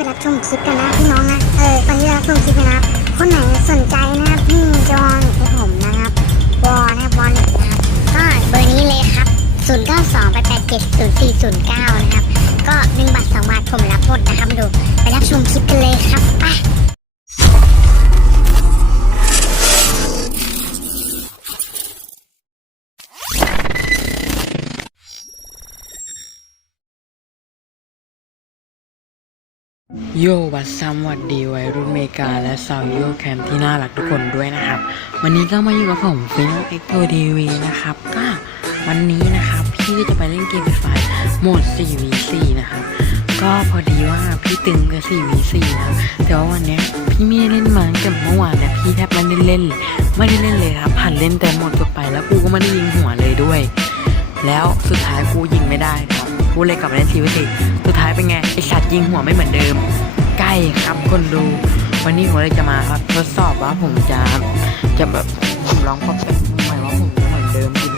ไปรับชมคลิปกันนะพี่น้องนะ เออคนที่รับชมคลิปนะครับ คนไหนสนใจนะครับพี่จอนให้ผมนะครับวอนะครับวอลนะครับก็เบอร์นี้เลยครับ 092 8 8 7 0 4 0 9 นะครับ ก็1บาท2บาทผมรับหมดนะครับดู ไปรับชมคลิปกันเลยครับไป โยวัดซัมวัดดีวัยรุ่นเมกา และสาวโยแคมที่น่ารักทุกคนด้วยนะครับ วันนี้ก็มาอยู่กับผมฟิโนเอ็กโททีวีนะครับ ก็วันนี้นะครับ พี่จะไปเล่นเกมไฟโหมด 4v4 นะครับ ก็พอดีว่าพี่ตึงกับ 4v4 นะครับแต่ว่าวันนี้พี่ไม่เล่นมาตั้งแต่เมื่อวานนี่ยพี่แทบไม่ได้เล่นเลยไม่ได้เล่นเลยครับผ่านเล่นแต่หมดจบไปแล้วกู แล้วสุดท้ายกูยิงไม่ได้ครับกูเลยกลับมาเล่นทีวีสิสุดท้ายเป็นไงไอสัตว์ยิงหัวไม่เหมือนเดิม ใกล้ครับคนดู วันนี้ผมเลยจะมาครับทดสอบว่าผมจะจะแบบผมลองปรับเป็นใหม่ว่าผมจะเหมือนเดิม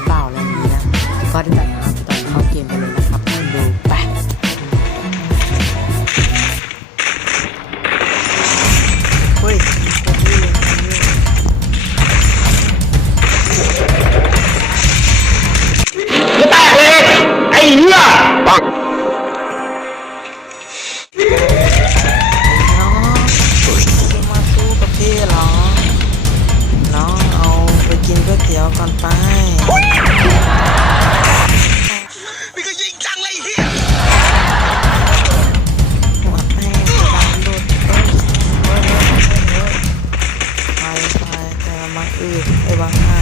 ไปแต่มาอืดไอ้บางห้า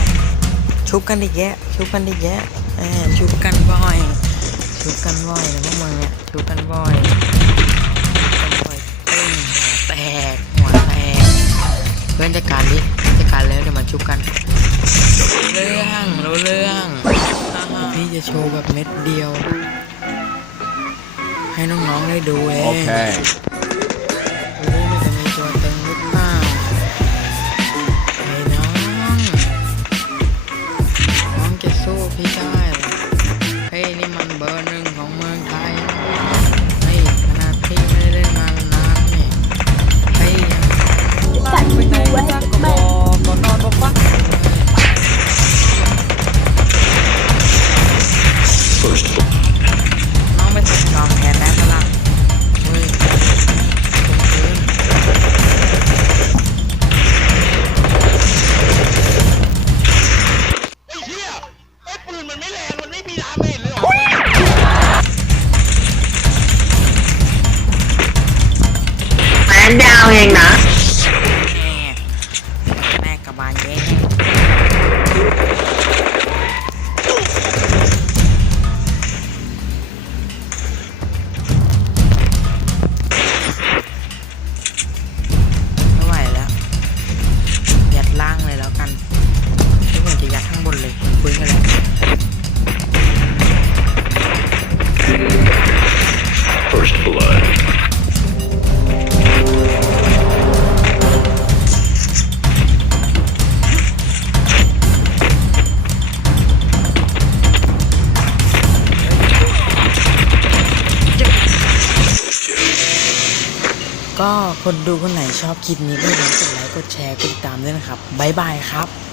ชุบกันดิแยะ ชุบกันดิแยะแหมชุบกันบ่อยชุบกันบ่อยนะพวกมึงเนี่ยชุบกันบ่อยชุบกันบ่อยเต้นหัวแตกหัวแตกเพื่อนจัดการดิจัดการแล้วเดี๋ยวมาชุบกันรู้เรื่องรู้เรื่องพี่จะโชว์แบบเม็ดเดียว ให้น้องๆได้ดูเอง สู้พี่ได้เหรอเฮ้ยนี่มันเบอร์หนึ่ง มันไม่มีดาเมจเลยเหรอแมนดาวเองนะ First blood ก็คนดูคนไหนชอบคลิปนี้ก็อย่าลืมกดไลค์กดแชร์กดติดตามด้วยนะครับ บ๊ายบายครับ